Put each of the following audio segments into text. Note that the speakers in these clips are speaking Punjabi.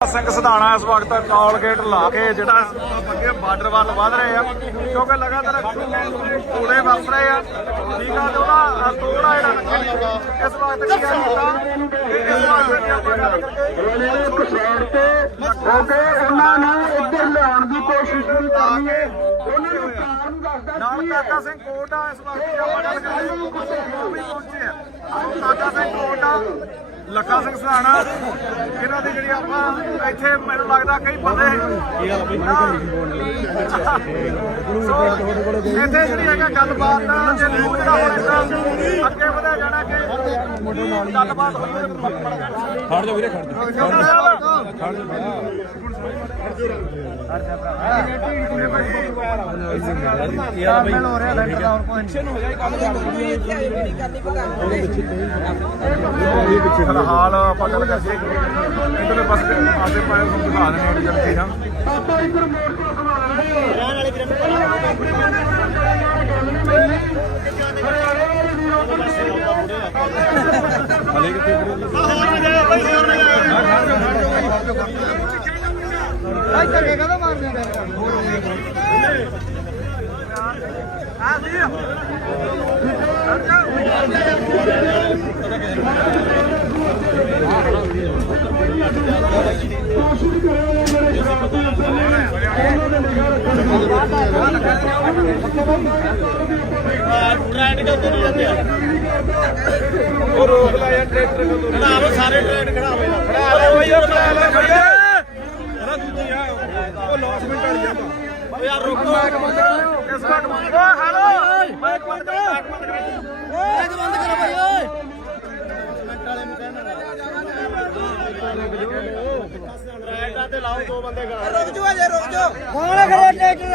ਸਿੰਘ ਸਧਾਣਾ ਇਸ ਵਕਤ ਟੋਲ ਗੇਟ ਲਾ ਕੇ ਜਿਹੜਾ ਅੱਗੇ ਬਾਰਡਰ ਵੱਲ ਵਧ ਰਹੇ ਆ ਕਿਉਂਕਿ ਲਗਾਤਾਰ ਕੋਲੇ ਵਸ ਰਹੇ ਆ। ਠੀਕ ਆ ਤੇ ਉਹਦਾ ਤੋੜਾ ਜਿਹੜਾ ਇਸ ਵਕਤ ਕੀ ਕਿ ਇਸ ਵਕਤ ਆਪਾਂ ਗੱਲ ਕਰਕੇ ਤੇ ਹੋ ਕੇ ਉਹਨਾਂ ਨੂੰ ਇੱਧਰ ਲਿਆਉਣ ਦੀ ਕੋਸ਼ਿਸ਼ ਵੀ ਕਰਨੀ ਹੈ। ਉਹਨਾਂ ਨੂੰ ਕਾਰਨ ਦੱਸਦਾ ਨਾਲ ਕਾਕਾ ਸਿੰਘ ਕੋਟ ਇਸ ਵਕਤ ਆਪਾਂ ਗੱਲ ਵੀ ਪਹੁੰਚੇ ਆ। ਕਾਕਾ ਸਿੰਘ ਕੋਟ ਲੱਖਾ ਸਿੰਘ ਸਧਾਣਾ ਇਹਨਾਂ ਦੀ ਜਿਹੜੀ ਆਪਾਂ ਇੱਥੇ ਮੈਨੂੰ ਲੱਗਦਾ ਕਈ ਬੰਦੇ ਸੋ ਇੱਥੇ ਜਿਹੜੀ ਹੈਗਾ ਗੱਲਬਾਤ ਜੇ ਨੂੰ ਜਿਹੜਾ ਹੁਣ ਇਸ ਅੱਗੇ ਵਧਿਆ ਜਾਣਾ ਕਿ ਗੱਲਬਾਤ ਹੋਈ ਖੜ ਜਾ। ਵੀਰੇ ਖੜ ਜਾ। ਫਿਲਹਾਲ ਆਪਾਂ ਗੱਲ ਕਰੀਏ ਇਧਰਲੇ ਪਾਸੇ ਆਸੇ ਪਾਸੇ ਨੂੰ ਦਿਖਾ ਦੇਣੇ ਨੇ ਜਿਹੜੀ ਚੀਜ਼ਾਂ ਆਪਾਂ ਇੱਧਰ ਮੋੜ ਕੇ ਸੰਭਾਲਣਾ ਹਲੇ ਕਿੱਥੇ ਵੀਰੇ ਉਹ ਰੋਕ ਲੈ ਯਾਰ ਟਰੈਕਟਰ ਕੋ ਤੋਂ ਸਾਰੇ ਟਰੈਕਟਰ ਖੜਾ ਹੋਏ ਖੜਾ ਲੈ ਓਏ ਯਾਰ ਖੜਾ ਲੈ ਖੜੀਏ ਅਰੇ ਦੂਜੀ ਆ ਉਹ ਲੌਸਮੈਂਟ ਵਾਲੀ ਆ ਓ ਯਾਰ ਰੁਕੋ ਇੱਕ ਬੰਦ ਕਰੋ ਇਸ ਮਿੰਟ ਬੰਦ ਓ ਹੈਲੋ ਮਾਈਕ ਬੰਦ ਕਰੋ ਮਾਈਕ ਬੰਦ ਕਰੋ ਟਰੈਕਟਰ ਤੇ ਲਾਓ ਦੋ ਬੰਦੇ ਗਾ ਰੁਕ ਜਾਓ ਜੇ ਰੁਕ ਜਾਓ ਕੌਣ ਖੜਾ ਟਰੈਕਟਰ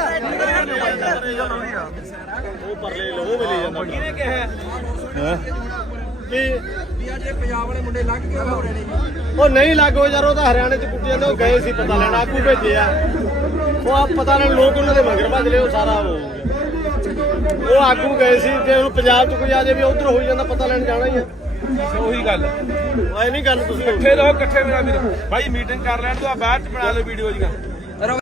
ਉਹ ਪਰਲੇ ਲੋ ਮਿਲੇ ਜਾਂਦਾ ਕਿਹਨੇ ਕਿਹਾ ਉਹ ਨਹੀਂ ਲੱਗੋ ਯਾਰ, ਉਹ ਤਾਂ ਹਰਿਆਣੇ ਚ ਕੁੱਟੇ ਜਾਂਦੇ ਉਹ ਗਏ ਸੀ ਪਤਾ ਲੈਣ, ਆਗੂ ਭੇਜਿਆ ਉਹ ਆ ਪਤਾ ਲੈਣ ਲੋਕ ਉਹਨਾਂ ਦੇ ਮਗਰ ਭੱਜ ਲਏ ਉਹ ਸਾਰਾ ਉਹ। ਉਹ ਆਗੂ ਗਏ ਸੀ ਜੇ ਹੁਣ ਪੰਜਾਬ ਚ ਕੋਈ ਆ ਜੇ ਵੀ ਉਧਰ ਹੋਈ ਜਾਂਦਾ ਪਤਾ ਲੈਣ ਜਾਣਾ ਹੀ ਆ। ਉਹੀ ਗੱਲ ਇਹ ਨਹੀਂ ਗੱਲ ਤੁਸੀਂ। ਇਕੱਠੇ ਰਹੋ ਇਕੱਠੇ ਮੇਰਾ ਵੀਰ। ਭਾਈ ਮੀਟਿੰਗ ਕਰ ਲੈਣ ਤੋਂ ਆ ਬਾਅਦ ਚ ਬਣਾ ਲਓ ਵੀਡੀਓ ਜੀਆਂ